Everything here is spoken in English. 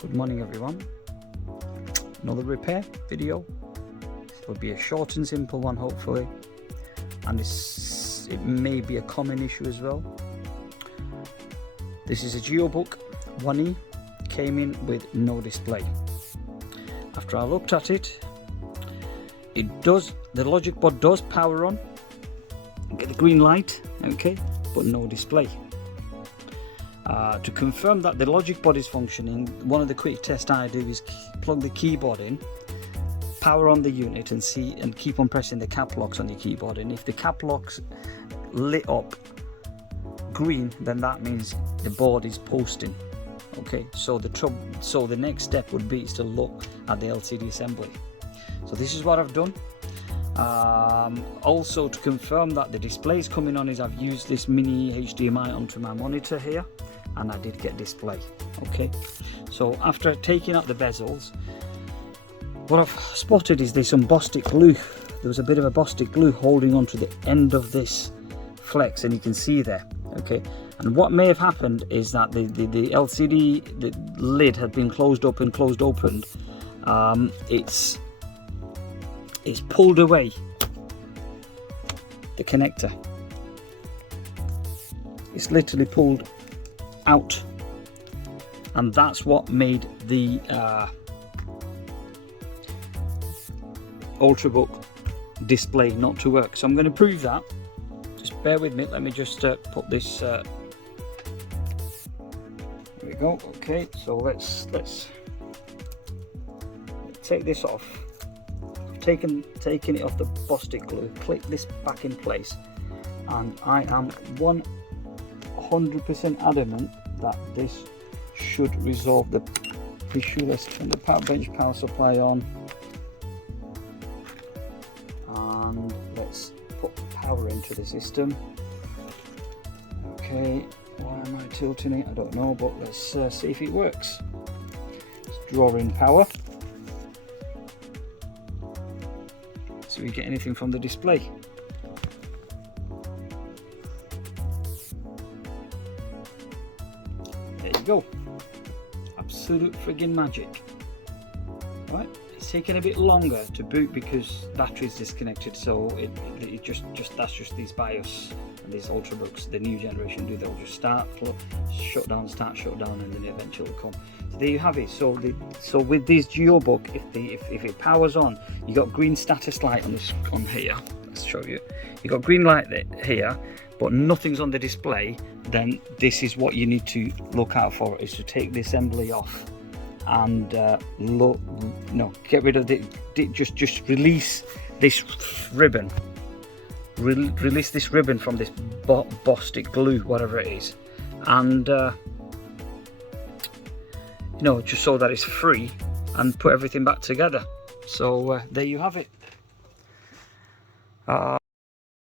Good morning everyone. Another repair video. It will be a short and simple one hopefully, and it may be a common issue as well. This is a Geobook 1E, came in with no display. After I looked at it, the logic board does power on, get the green light, okay, but no display. To confirm that the logic board is functioning, one of the quick tests I do is plug the keyboard in, power on the unit and keep on pressing the cap locks on your keyboard, and if the cap locks lit up green, then that means the board is posting. Okay, so the next step would be to look at the LCD assembly. So this is what I've done. Also, to confirm that the display is coming on, is I've used this mini HDMI onto my monitor here, and I did get display. Okay, so after taking out the bezels, what I've spotted is there's some Bostik glue. There was a bit of a Bostik glue holding onto the end of this flex, and you can see there. Okay, and what may have happened is that the LCD, the lid had been closed up and closed opened. It's pulled away the connector. It's literally pulled out, and that's what made the Ultrabook display not to work. So I'm going to prove that. Just bear with me. Let me just put this. There we go. Okay, so let's take this off. Taken it off the Bostik glue, click this back in place, and I am 100% adamant that this should resolve the issue. Let's turn the power bench power supply on, and let's put power into the system. Okay, why am I tilting it? I don't know, but let's see if it works. Let's draw in power. So we get anything from the display. There you go. Absolute friggin' magic. Right, it's taking a bit longer to boot because battery's disconnected, so it just that's just these BIOS and these Ultrabooks, the new generation do. They'll just start, shut down, start, shut down, and then eventually come. So there you have it. So with this Geobook, if it powers on, you got green status light on here. Let's show you. You got green light here, but nothing's on the display. Then this is what you need to look out for: is to take the assembly off and get rid of just release this ribbon. Release this ribbon from this Bostik glue, whatever it is, and just so that it's free, and put everything back together. So there you have it.